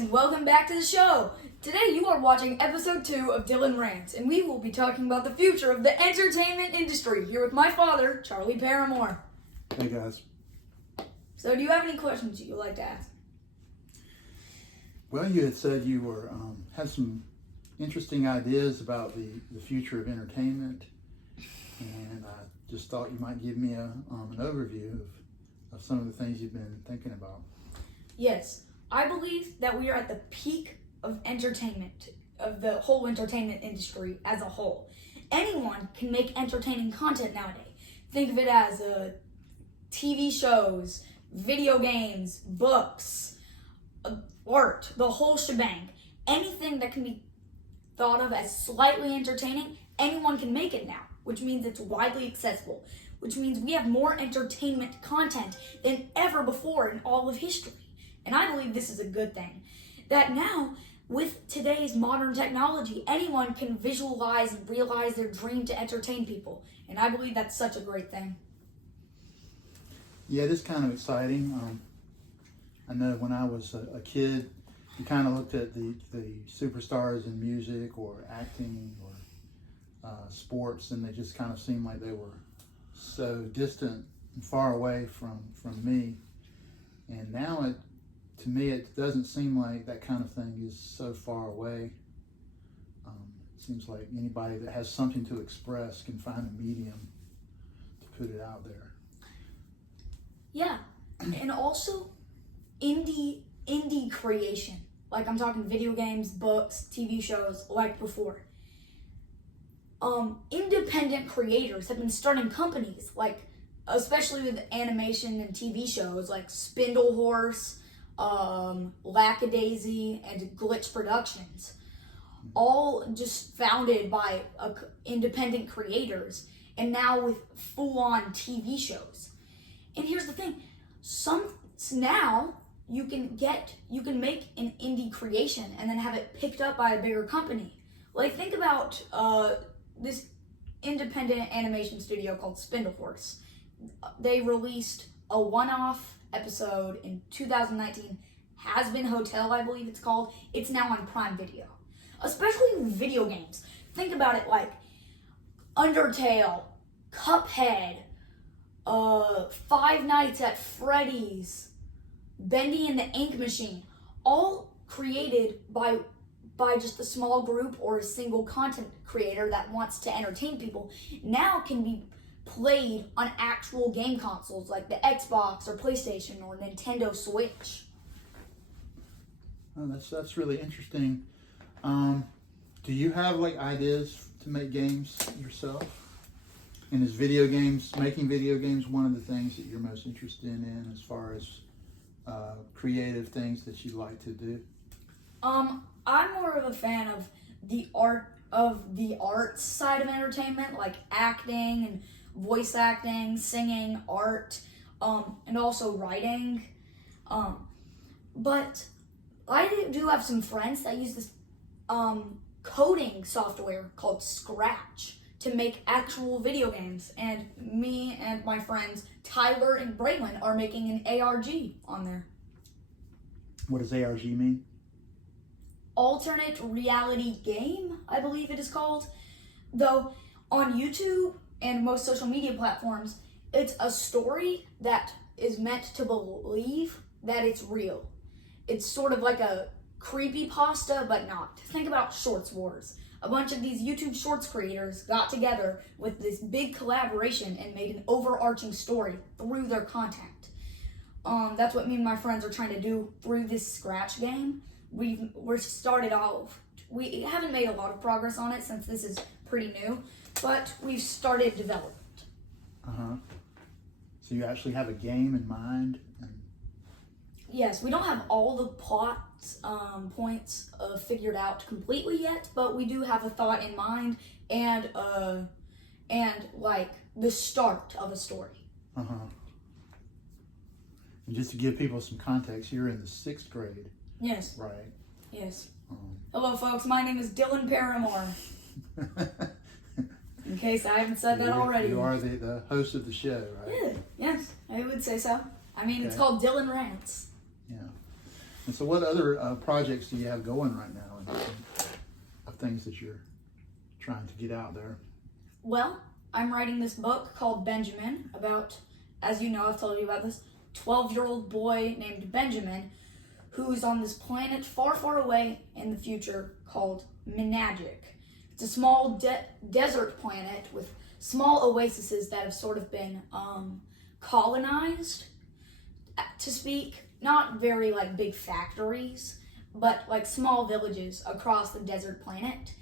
and welcome back to the show. Today you are watching episode 2 of Dylan Rants, and we will be talking about the future of the entertainment industry here with my father, Charlie Paramore. Hey guys. So do you have any questions you'd like to ask? Well, you had said you were had some interesting ideas about the future of entertainment, and I just thought you might give me an overview of some of the things you've been thinking about. Yes, I believe that we are at the peak of entertainment, of the whole entertainment industry as a whole. Anyone can make entertaining content nowadays. Think of it as TV shows, video games, books, art, the whole shebang. Anything that can be thought of as slightly entertaining, anyone can make it now, which means it's widely accessible, which means we have more entertainment content than ever before in all of history. And I believe this is a good thing. That now, with today's modern technology, anyone can visualize and realize their dream to entertain people. And I believe that's such a great thing. Yeah, it is kind of exciting. I know when I was a kid, you kind of looked at the superstars in music or acting or sports, and they just kind of seemed like they were so distant and far away from me. And now to me, it doesn't seem like that kind of thing is so far away. It seems like anybody that has something to express can find a medium to put it out there. Yeah, and also indie creation. Like I'm talking video games, books, TV shows, like before. Independent creators have been starting companies, like especially with animation and TV shows like Spindle Horse, Lackadaisy, and Glitch Productions, all just founded by independent creators, and now with full-on TV shows. And here's the thing: now you can make an indie creation and then have it picked up by a bigger company. Like think about this independent animation studio called Spindle Horse. They released a one-off episode in 2019, Has Been Hotel, I believe it's called. It's now on Prime Video. Especially with video games. Think about it like Undertale, Cuphead, Five Nights at Freddy's, Bendy and the Ink Machine, all created by just a small group or a single content creator that wants to entertain people, now can be played on actual game consoles like the Xbox or PlayStation or Nintendo Switch. Oh, that's really interesting. Do you have like ideas to make games yourself? And is making video games one of the things that you're most interested in as far as creative things that you like to do? I'm more of a fan of the art side of entertainment, like acting and voice acting, singing, art, and also writing. But I do have some friends that use this coding software called Scratch to make actual video games. And me and my friends Tyler and Braylon are making an ARG on there. What does ARG mean? Alternate reality game, I believe it is called. Though on YouTube and most social media platforms, it's a story that is meant to believe that it's real. It's sort of like a creepypasta, but not. Think about Shorts Wars. A bunch of these YouTube Shorts creators got together with this big collaboration and made an overarching story through their content. That's what me and my friends are trying to do through this Scratch game. We're started off. We haven't made a lot of progress on it since this is pretty new, but we've started development. So you actually have a game in mind? Yes, we don't have all the plot points figured out completely yet, but we do have a thought in mind and like the start of a story. And just to give people some context, you're in the 6th grade. Yes. Right. Yes. Hello, folks. My name is Dylan Paramore. In case I haven't said that already. You are the host of the show, right? Yeah. Yes, I would say so. I mean, It's called Dylan Rants. Yeah. And so what other projects do you have going right now of things that you're trying to get out there? Well, I'm writing this book called Benjamin about, as you know, I've told you about this, 12-year-old boy named Benjamin who's on this planet far, far away in the future called Menagic. It's a small desert planet with small oases that have sort of been colonized, to speak. Not very like big factories, but like small villages across the desert planet.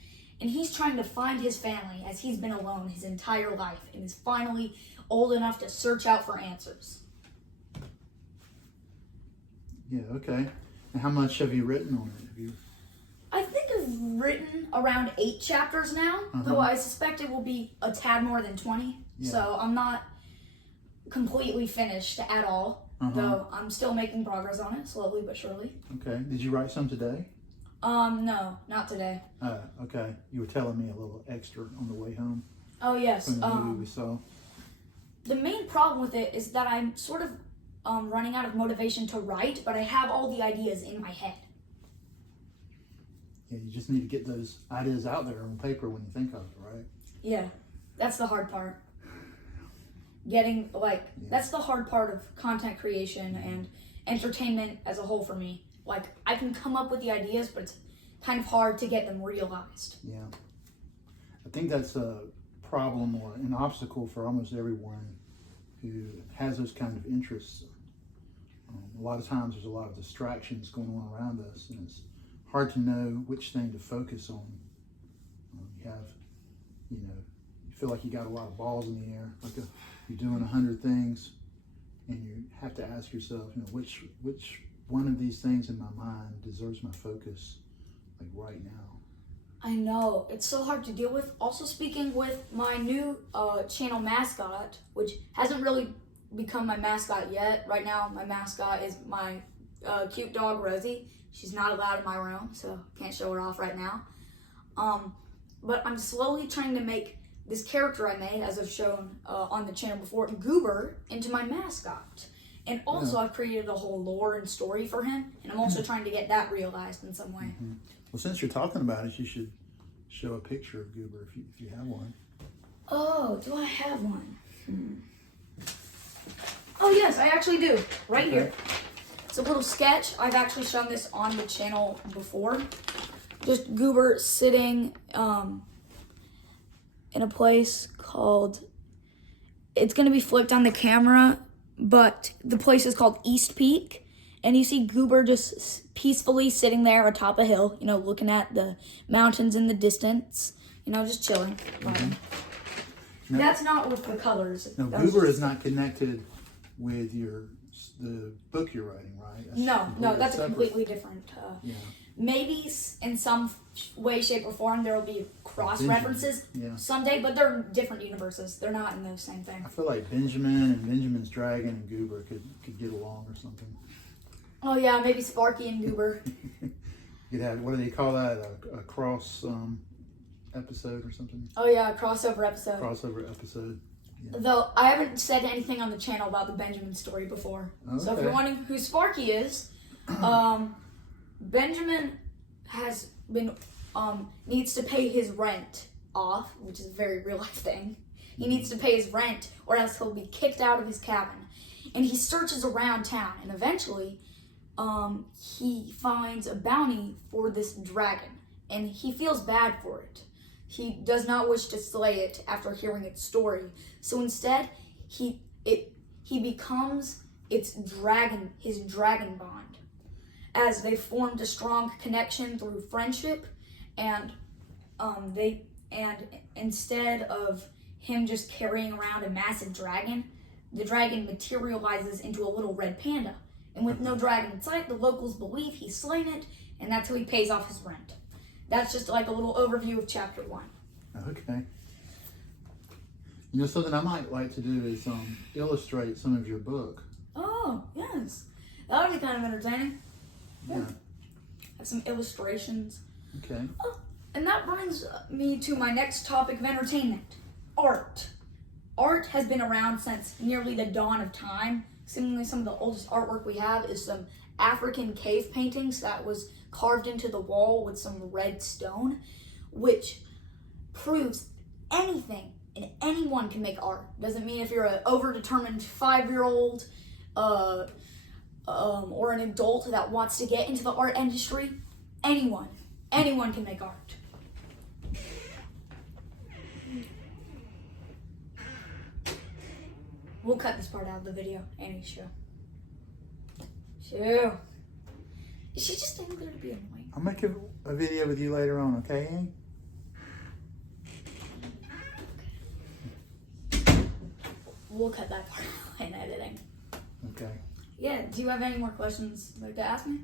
And he's trying to find his family as he's been alone his entire life and is finally old enough to search out for answers. Yeah, okay. And how much have you written on it? I think I've written around 8 chapters now, though I suspect it will be a tad more than 20. Yeah. So I'm not completely finished at all, though I'm still making progress on it, slowly but surely. Okay. Did you write some today? No, not today. Okay. You were telling me a little extra on the way home Oh, yes. from the movie we saw. The main problem with it is that I'm sort of running out of motivation to write, but I have all the ideas in my head. Yeah, you just need to get those ideas out there on paper when you think of it, right? Yeah, that's the hard part. That's the hard part of content creation and entertainment as a whole for me. Like, I can come up with the ideas, but it's kind of hard to get them realized. Yeah. I think that's a problem or an obstacle for almost everyone who has those kind of interests. A lot of times there's a lot of distractions going on around us, and it's hard to know which thing to focus on. You feel like you got a lot of balls in the air, like you're doing 100 things, and you have to ask yourself, which one of these things in my mind deserves my focus, like right now. I know, it's so hard to deal with. Also, speaking with my new channel mascot, which hasn't really become my mascot yet. Right now, my mascot is my cute dog, Rosie. She's not allowed in my room, so can't show her off right now. But I'm slowly trying to make this character I made, as I've shown on the channel before, Goober, into my mascot. And also, I've created a whole lore and story for him, and I'm also trying to get that realized in some way. Well, since you're talking about it, you should show a picture of Goober if you have one. Oh, do I have one? Oh, yes, I actually do. Right here. It's a little sketch. I've actually shown this on the channel before. Just Goober sitting in a place called... It's going to be flipped on the camera, but the place is called East Peak. And you see Goober just peacefully sitting there atop a hill, looking at the mountains in the distance, just chilling. No, that's not with the colors. No, Goober is not connected with the book you're writing, right? That's a completely different. Maybe in some way, shape, or form there will be cross references someday, but they're different universes. They're not in the same thing. I feel like Benjamin and Benjamin's dragon and Goober could get along or something. Oh yeah, maybe Sparky and Goober. You'd have, what do they call that? A cross episode or something? Oh yeah, a crossover episode. Crossover episode. Yeah. Though I haven't said anything on the channel about the Benjamin story before. Okay. So if you're wondering who Sparky is, Benjamin has been needs to pay his rent off, which is a very real life thing. He needs to pay his rent or else he'll be kicked out of his cabin. And he searches around town, and eventually he finds a bounty for this dragon, and he feels bad for it. He does not wish to slay it after hearing its story. So instead, he becomes his dragon bond, as they formed a strong connection through friendship, and instead of him just carrying around a massive dragon, the dragon materializes into a little red panda. And with no dragon in sight, the locals believe he's slain it, and that's how he pays off his rent. That's just like a little overview of chapter 1. Okay. Something I might like to do is illustrate some of your book. Oh, yes. That would be kind of entertaining. Yeah. Have some illustrations. Okay. Oh, and that brings me to my next topic of entertainment. Art. Art has been around since nearly the dawn of time, seemingly some of the oldest artwork we have is some African cave paintings that was carved into the wall with some red stone, which proves anything and anyone can make art. Doesn't mean if you're an overdetermined 5-year-old or an adult that wants to get into the art industry. Anyone can make art. We'll cut this part out of the video. Annie, Shoo. Is she just standing there to be annoying? I'll make a video with you later on, okay, Annie? We'll cut that part out in editing. Okay. Yeah, do you have any more questions you'd like to ask me?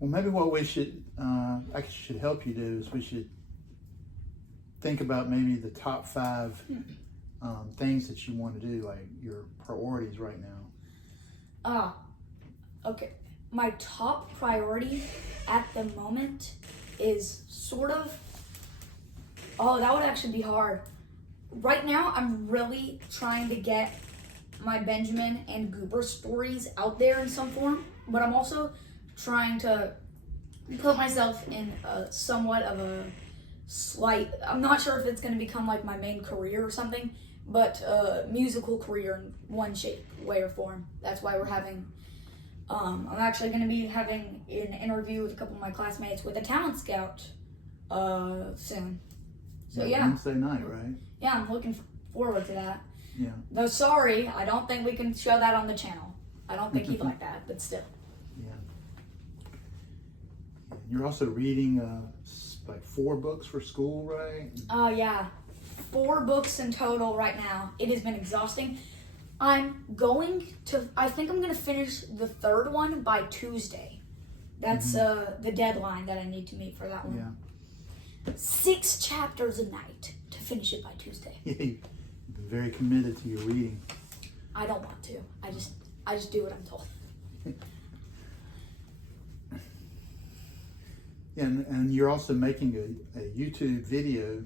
Well, maybe what we should, I should help you do is we should think about maybe the top 5 things that you want to do, like your priorities right now. Okay. My top priority at the moment is sort of, that would actually be hard. Right now, I'm really trying to get my Benjamin and Goober stories out there in some form, but I'm also trying to put myself in somewhat of a slight, I'm not sure if it's going to become like my main career or something, but musical career in one shape, way, or form. That's why we're having, I'm actually going to be having an interview with a couple of my classmates with a talent scout soon. So yeah. Wednesday night, right? Yeah, I'm looking forward to that. Yeah. Though sorry, I don't think we can show that on the channel. I don't think he'd like that, but still. Yeah. You're also reading like 4 books for school, right? Yeah. 4 books in total right now. It has been exhausting. I think I'm going to finish the 3rd one by Tuesday. That's the deadline that I need to meet for that one. Yeah. 6 chapters a night to finish it by Tuesday. You've been very committed to your reading. I don't want to. I just do what I'm told. Yeah, and you're also making a YouTube video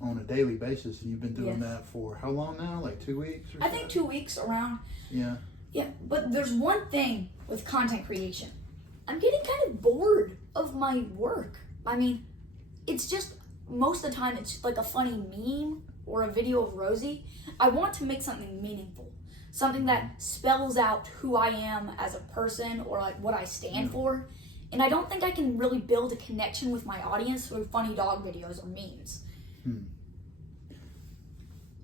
on a daily basis, and you've been doing that for how long now? Like 2 weeks? I think 2 weeks around. Yeah. Yeah, but there's one thing with content creation. I'm getting kind of bored of my work. I mean, it's just, most of the time, it's like a funny meme or a video of Rosie. I want to make something meaningful. Something that spells out who I am as a person or like what I stand for. And I don't think I can really build a connection with my audience through funny dog videos or memes.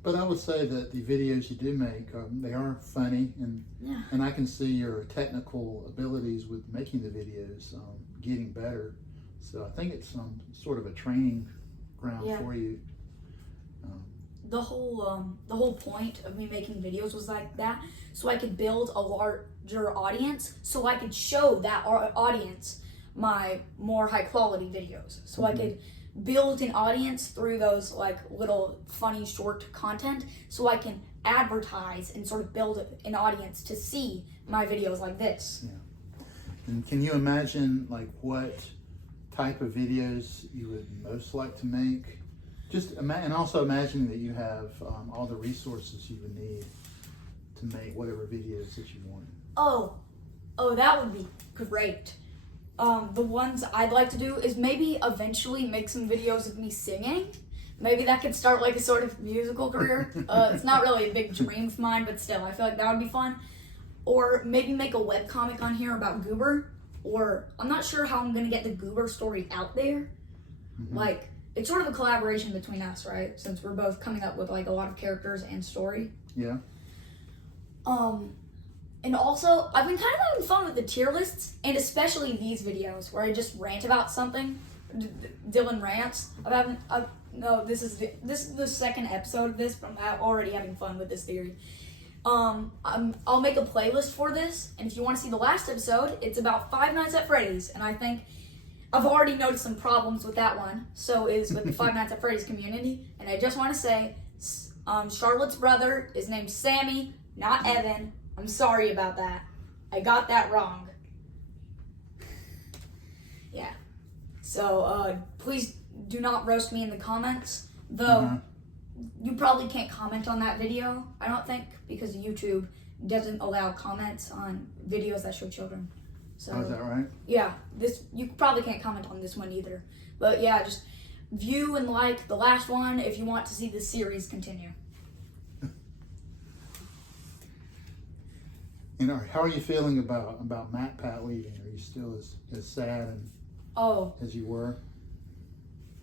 But I would say that the videos you do make, they are funny, and I can see your technical abilities with making the videos getting better. So I think it's sort of a training ground for you. The whole point of me making videos was like that, so I could build a larger audience, so I could show that audience my more high quality videos, so I could build an audience through those like little funny short content, so I can advertise and sort of build an audience to see my videos like this. Yeah. And can you imagine like what type of videos you would most like to make? And also imagining that you have all the resources you would need to make whatever videos that you want. Oh, that would be great. The ones I'd like to do is maybe eventually make some videos of me singing. Maybe that could start like a sort of musical career. It's not really a big dream of mine, but still, I feel like that would be fun. Or maybe make a webcomic on here about Goober. Or I'm not sure how I'm going to get the Goober story out there. Like, it's sort of a collaboration between us, right? Since we're both coming up with like a lot of characters and story. Yeah. And also, I've been kind of having fun with the tier lists, and especially these videos where I just rant about something. Dylan Rants. This is the second episode of this, but I'm already having fun with this theory. I'll make a playlist for this, and if you want to see the last episode, it's about Five Nights at Freddy's, and I think I've already noticed some problems with that one. So is with the Five Nights at Freddy's community, and I just want to say, Charlotte's brother is named Sammy, not Evan. I'm sorry about that. I got that wrong. Yeah. So please do not roast me in the comments, though. You probably can't comment on that video, I don't think, because YouTube doesn't allow comments on videos that show children. So Oh, is that right? yeah, this you probably can't comment on this one either. But yeah, just view and like the last one if you want to see the series continue. And how are you feeling about Matt Pat leaving? Are you still as sad Oh, as you were?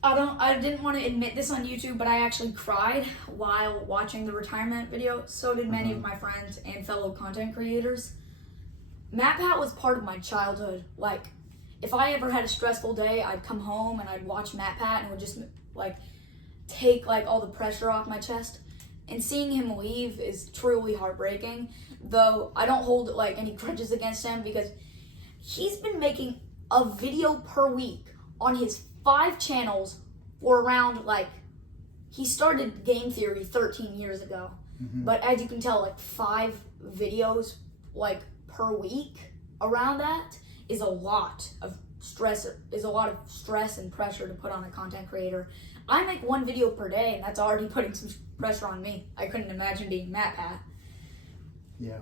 I didn't want to admit this on YouTube, but I actually cried while watching the retirement video. So did many of my friends and fellow content creators. Matt Pat was part of my childhood. Like, if I ever had a stressful day, I'd come home and I'd watch Matt Pat and it would just like take like all the pressure off my chest. And seeing him leave is truly heartbreaking. Though I don't hold like any grudges against him because he's been making a video per week on his 5 channels for around like he started Game Theory 13 years ago. But as you can tell, like 5 videos like per week around that is a lot of stress and pressure to put on a content creator. I make 1 video per day and that's already putting some pressure on me. I couldn't imagine being Matt Pat. Yeah.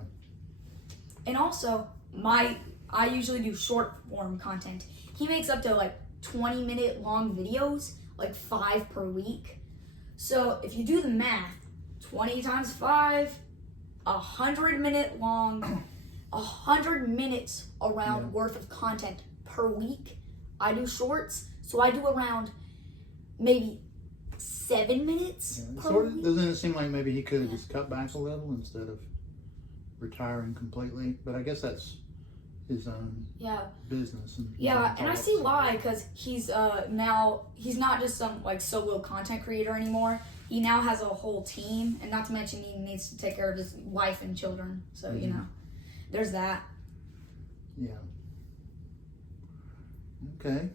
And also I usually do short form content. He makes up to like 20-minute long videos, like 5 per week. So if you do the math, 20 times 5, 100-minute long, 100 minutes around worth of content per week. I do shorts, so I do around maybe 7 minutes per week. Doesn't it seem like maybe he could have just cut back a little instead of retiring completely? But I guess that's his own business. And I see why, because he's not just some like solo content creator anymore. He now has a whole team, and not to mention he needs to take care of his wife and children. So you know, there's that. Yeah. Okay.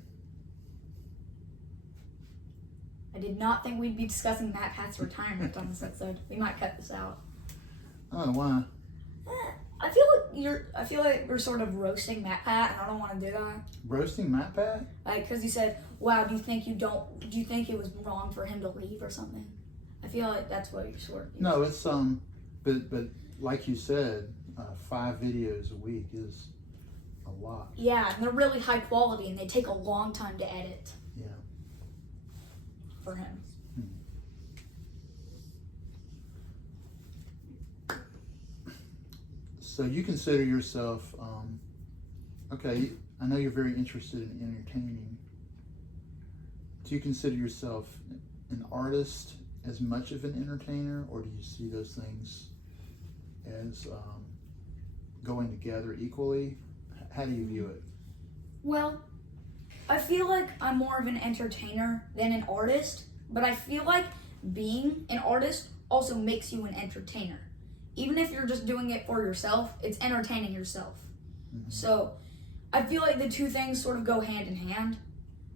I did not think we'd be discussing Matt Pat's retirement on this episode. We might cut this out. Oh, why? I feel like you're sort of roasting Matt Pat, and I don't want to do that. Roasting Matt Pat? Like, because you said, "Wow, do you think it was wrong for him to leave or something?" I feel like that's what you're sort of. No, it's but like you said, 5 videos a week is a lot. Yeah, and they're really high quality, and they take a long time to edit. Yeah. For him. So you consider yourself, okay, I know you're very interested in entertaining. Do you consider yourself an artist as much of an entertainer, or do you see those things as going together equally? How do you view it? Well, I feel like I'm more of an entertainer than an artist, but I feel like being an artist also makes you an entertainer. Even if you're just doing it for yourself, it's entertaining yourself. So I feel like the two things sort of go hand in hand.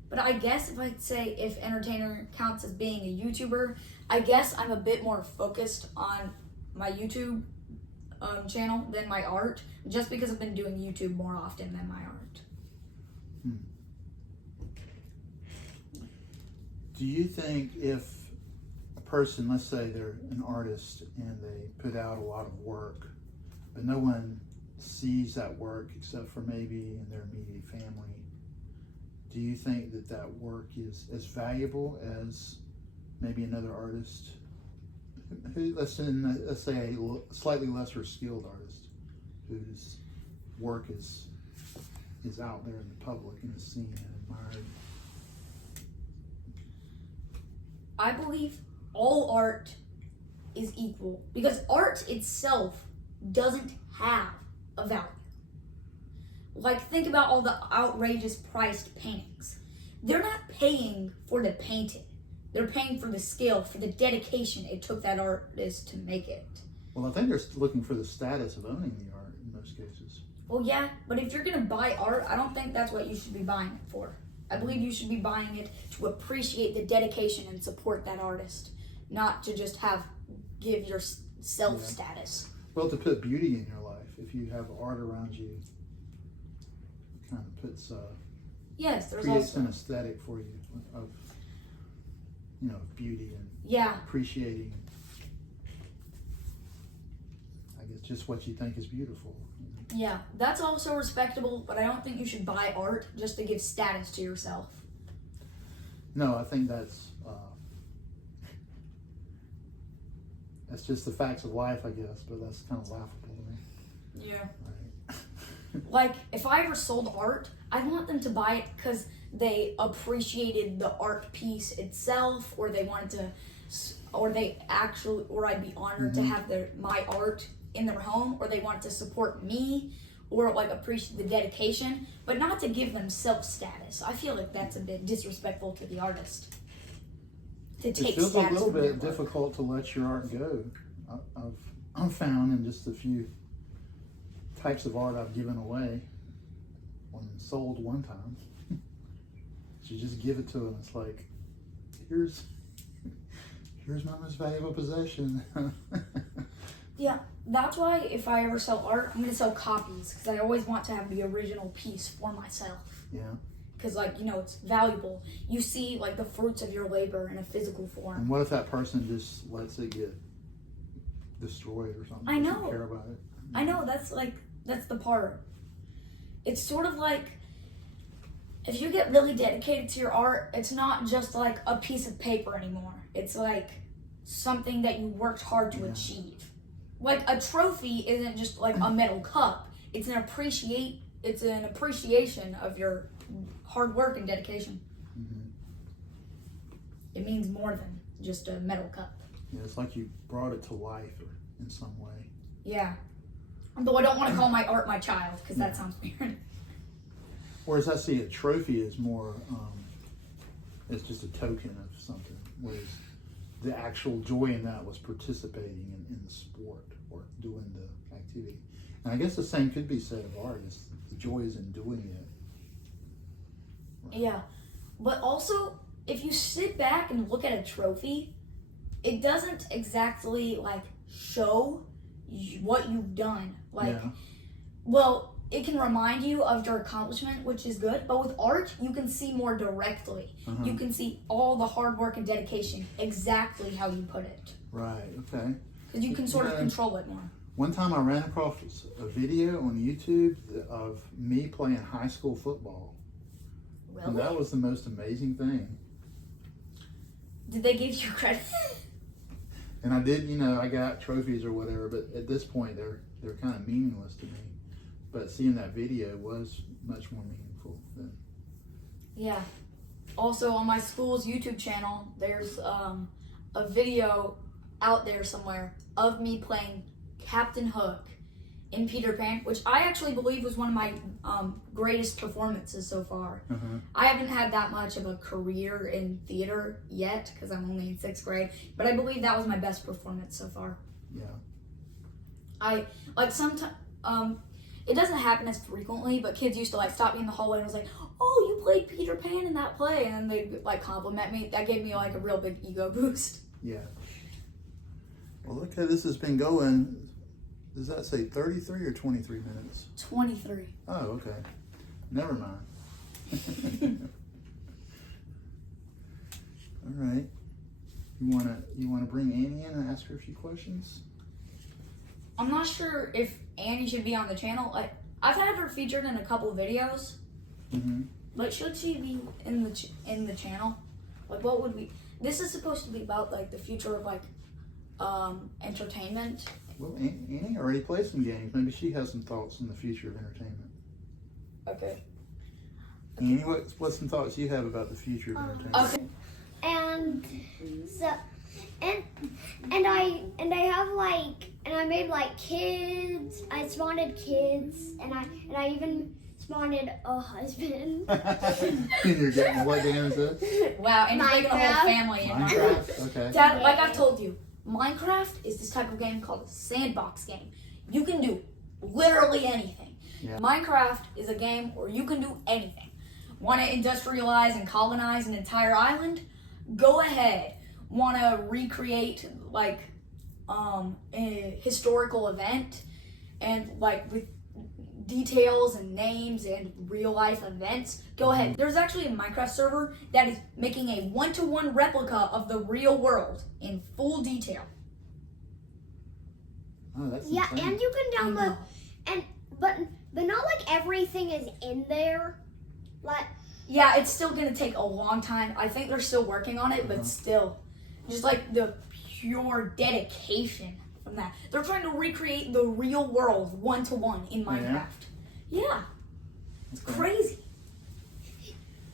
But I guess if I'd say if entertainer counts as being a YouTuber, I guess I'm a bit more focused on my YouTube channel than my art, just because I've been doing YouTube more often than my art. Do you think if a person, let's say they're an artist and they put out a lot of work, but no one sees that work except for maybe in their immediate family, do you think that that work is as valuable as maybe another artist who, let's say a slightly lesser skilled artist whose work is out there in the public and is seen and admired? I believe all art is equal because art itself doesn't have a value. Like, think about all the outrageous priced paintings. They're not paying for the painting. They're paying for the skill, for the dedication it took that artist to make it. Well, I think they're looking for the status of owning the art in most cases. Well, yeah, but if you're going to buy art, I don't think that's what you should be buying it for. I believe you should be buying it to appreciate the dedication and support that artist, not to just give yourself status. Well, to put beauty in your life, if you have art around you, it kind of puts creates an aesthetic for you of beauty and appreciating, I it's just what you think is beautiful. Yeah, that's also respectable, but I don't think you should buy art just to give status to yourself. No, I think that's just the facts of life, I guess, but that's kind of laughable to me. Yeah. Right. Like, if I ever sold art, I'd want them to buy it because they appreciated the art piece itself, or they wanted to, or I'd be honored to have my art in their home, or they wanted to support me, or like appreciate the dedication, but not to give them self-status. I feel like that's a bit disrespectful to the artist. To take it feels a status little from their bit work. difficult to let your art go. I've found in just a few types of art I've given away, when sold one time, you just give it to them. It's like, here's my most valuable possession. Yeah, that's why if I ever sell art, I'm gonna sell copies because I always want to have the original piece for myself. Yeah. Because, like, you know, it's valuable. You see, like, the fruits of your labor in a physical form. And what if that person just lets it get destroyed or something? I know. Doesn't care about it. I know, that's the part. It's sort of like, if you get really dedicated to your art, it's not just like a piece of paper anymore. It's like something that you worked hard to achieve. Like, a trophy isn't just like a metal cup. It's an appreciation of your hard work and dedication. Mm-hmm. It means more than just a metal cup. Yeah, it's like you brought it to life or in some way. Yeah. Though I don't want to call my art my child, because that sounds weird. Whereas I see a trophy as more, it's just a token of something. Whereas the actual joy in that was participating in the sport or doing the activity. And I guess the same could be said of art. It's the joy is in doing it. Right. Yeah. But also, if you sit back and look at a trophy, it doesn't exactly, like, show what you've done. Like, well, it can remind you of your accomplishment, which is good. But with art, you can see more directly. You can see all the hard work and dedication, exactly how you put it. Right, okay. Because you can sort of control it more. One time I ran across a video on YouTube of me playing high school football. Really? And that was the most amazing thing. Did they give you credit? And I did, I got trophies or whatever, but at this point they're kind of meaningless to me. But seeing that video was much more meaningful than. Yeah. Also, on my school's YouTube channel, there's a video out there somewhere of me playing Captain Hook in Peter Pan, which I actually believe was one of my greatest performances so far. I haven't had that much of a career in theater yet because I'm only in 6th grade, but I believe that was my best performance so far. Yeah. I like sometimes it doesn't happen as frequently, but kids used to like stop me in the hallway and was like, "Oh, you played Peter Pan in that play," and then they'd like compliment me. That gave me like a real big ego boost. Yeah. Well, look how this has been going. Does that say 33 or 23 minutes? 23. Oh, okay. Never mind. All right. You wanna bring Annie in and ask her a few questions? I'm not sure if Annie should be on the channel. Like, I've had her featured in a couple of videos, but should she be in the channel? Like, what would we? This is supposed to be about like the future of like entertainment. Well, Annie already played some games. Maybe she has some thoughts on the future of entertainment. Okay. Annie, what's some thoughts you have about the future of entertainment? Okay. And so and I have like, and I made like kids. I spawned kids, and I even spawned a husband. You're getting what game is this? Wow, and you're making a whole family in Minecraft. Minecraft. Okay. Dad, like I've told you, Minecraft is this type of game called a sandbox game. You can do literally anything. Yeah. Minecraft is a game where you can do anything. Want to industrialize and colonize an entire island? Go ahead. Want to recreate like a historical event and like with details and names and real life events? Go ahead. There's actually a Minecraft server that is making a 1-to-1 replica of the real world in full detail. Oh, that's Yeah, insane. and you can I download know. but not like everything is in there. Like Yeah, it's still gonna take a long time. I think they're still working on it, Uh-huh. but still, just like the pure dedication from that. They're trying to recreate the real world 1-to-1 in Oh, yeah? Minecraft. Yeah, it's Okay. crazy.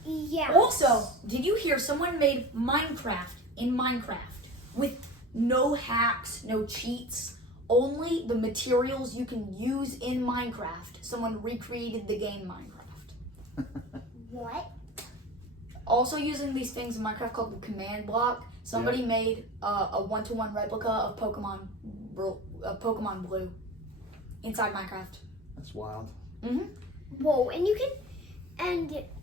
yeah. Also, did you hear someone made Minecraft in Minecraft with no hacks, no cheats, only the materials you can use in Minecraft? Someone recreated the game Minecraft. What? Also using these things in Minecraft called the command block, somebody made a 1-to-1 replica of Pokemon Blue inside Minecraft. That's wild. Whoa, and you can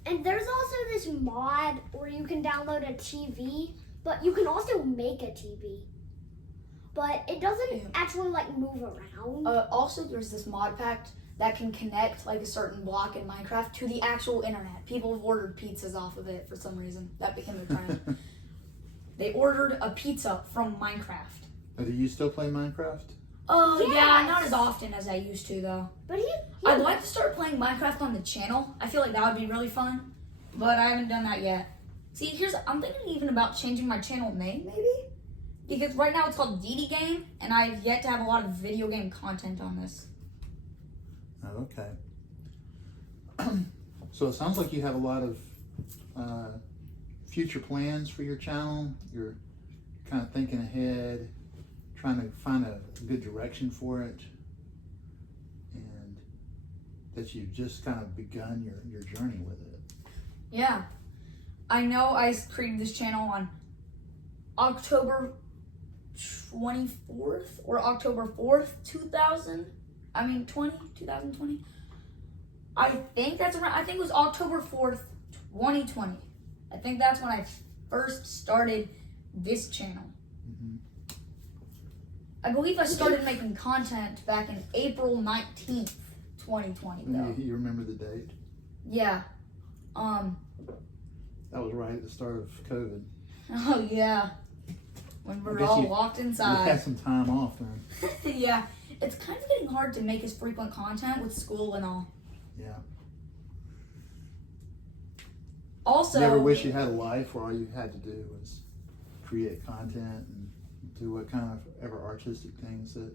and there's also this mod where you can download a TV, but you can also make a TV. But it doesn't Yeah. actually like move around. Also, there's this mod pack that can connect like a certain block in Minecraft to the actual internet. People have ordered pizzas off of it for some reason. That became a trend. They ordered a pizza from Minecraft. Do you still play Minecraft? Oh, yeah, Yes. not as often as I used to, though. But he I'd like to start playing Minecraft on the channel. I feel like that would be really fun, but I haven't done that yet. See, I'm thinking even about changing my channel name, maybe? Because right now it's called DD Game, and I've yet to have a lot of video game content on this. Oh, okay. So it sounds like you have a lot of future plans for your channel. You're kind of thinking ahead, trying to find a good direction for it, and that you've just kind of begun your journey with it. Yeah. I know I created this channel on October 24th or October 4th, 2020. I think that's around, I think it was October 4th, 2020. I think that's when I first started this channel. Mhm. I believe I started making content back in April 19th, 2020 though. You remember the date? Yeah. That was right at the start of COVID. Oh yeah. When I we're guess all you- locked You inside. had some time off then. Yeah. It's kind of getting hard to make as frequent content with school and all. Yeah. Also, You ever wish you had a life where all you had to do was create content and do what kind of ever artistic things that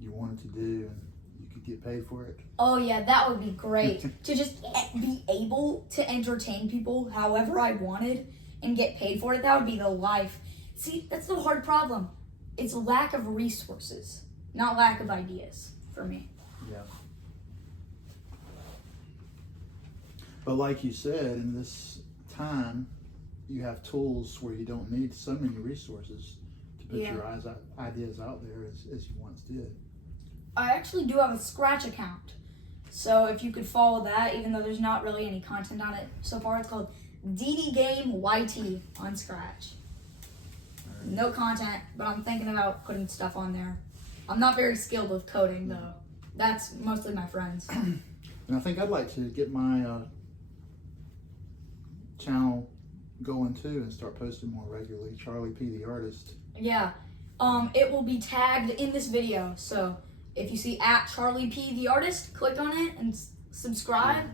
you wanted to do and you could get paid for it? oh yeah, that would be great to just be able to entertain people however I wanted and get paid for it. That would be the life. See, that's the hard problem. It's lack of resources, not lack of ideas for me. Yeah. But like you said, in this time, you have tools where you don't need so many resources to put Yeah. your ideas out there as you once did. I actually do have a Scratch account. So if you could follow that, even though there's not really any content on it so far, it's called DD Game YT on Scratch. No content, but I'm thinking about putting stuff on there. I'm not very skilled with coding though. That's mostly my friends. And I think I'd like to get my channel going too and start posting more regularly. Charlie P. the Artist. Yeah. It will be tagged in this video. So if you see at Charlie P the Artist, click on it and subscribe.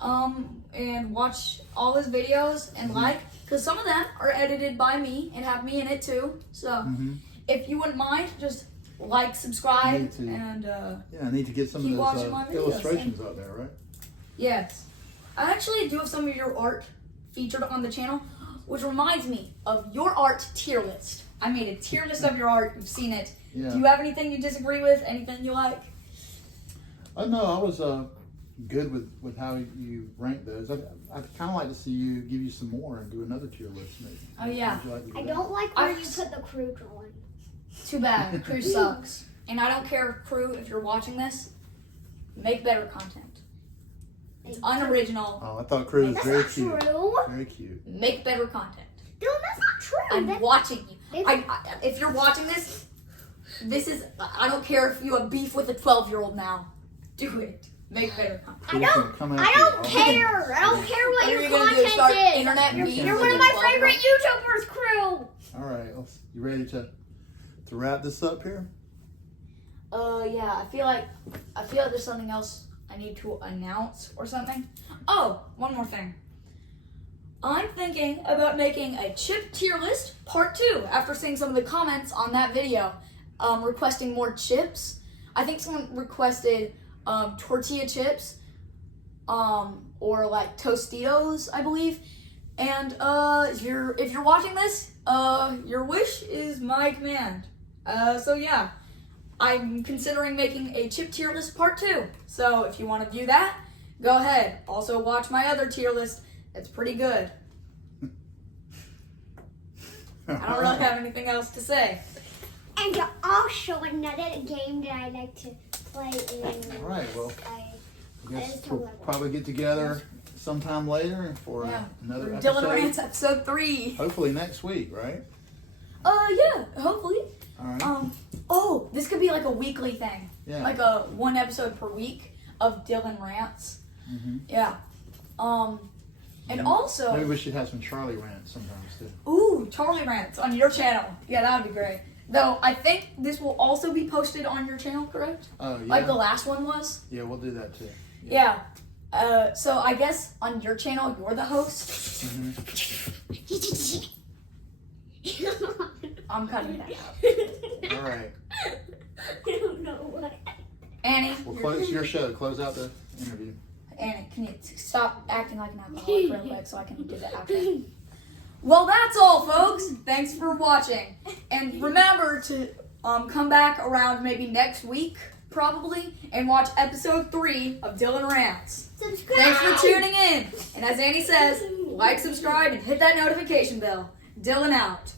And watch all his videos and like, because some of them are edited by me and have me in it too. So Mm-hmm. if you wouldn't mind, just like, subscribe, Need to. and Yeah, I need to get some Keep of watching those my videos, illustrations out there, right? yes. I actually do have some of your art featured on the channel, which reminds me of your art tier list. I made a tier list of your art. You've seen it. Yeah. Do you have anything you disagree with? Anything you like? No, I was good with how you rank those. I'd kind of like to see you give you some more and do another tier list maybe. Oh, yeah. Would you like to do I that? don't like where I've you s- put the crew drawing. Too bad. Crew sucks. And I don't care, crew, if you're watching this, make better content. It's unoriginal. Oh, I thought Crew was That's very not cute. true. Very cute. Make better content. Dude, that's not true. I'm That- watching you. they- If you're watching this, I don't care if you have beef with a 12-year-old now. Do it. Make better content. I Crew's don't- gonna come I after don't you. care. I don't care what What your are you gonna do? Start content is. internet You're- beef you're with One a of my 12-year-old? favorite YouTubers, crew. All right, you ready to wrap this up here? Yeah, I feel like there's something else I need to announce or something. Oh, one more thing. I'm thinking about making a chip tier list part 2 after seeing some of the comments on that video, requesting more chips. I think someone requested tortilla chips, or like Tostitos, I believe. And if you're watching this, your wish is my command. So yeah, I'm considering making a chip tier list part 2. So if you want to view that, go ahead. Also watch my other tier list. It's pretty good. I don't really have anything else to say. And also another game that I like to play is. All right. Well, I guess we'll probably get together sometime later for another episode. Dylan Rants episode 3. Hopefully next week, right? Yeah, hopefully. All right. Oh, this could be like a weekly thing. Yeah. Like a 1 episode per week of Dylan Rants. Mm-hmm. Yeah. And also, maybe we should have some Charlie rants sometimes too. Ooh, Charlie Rants on your channel. Yeah, that would be great. Though I think this will also be posted on your channel, correct? Oh, yeah. Like the last one was? Yeah, we'll do that too. Yeah. So I guess on your channel, you're the host. Mm-hmm. I'm cutting that out. All right. I don't know what. Annie. We'll close your show. Close out the interview. Annie, can you stop acting like an alcoholic real quick so I can do the outro? Well, that's all, folks. Thanks for watching. And remember to come back around maybe next week, probably, and watch episode 3 of Dylan Rants. Subscribe. Thanks for tuning in. And as Annie says, like, subscribe, and hit that notification bell. Dylan out.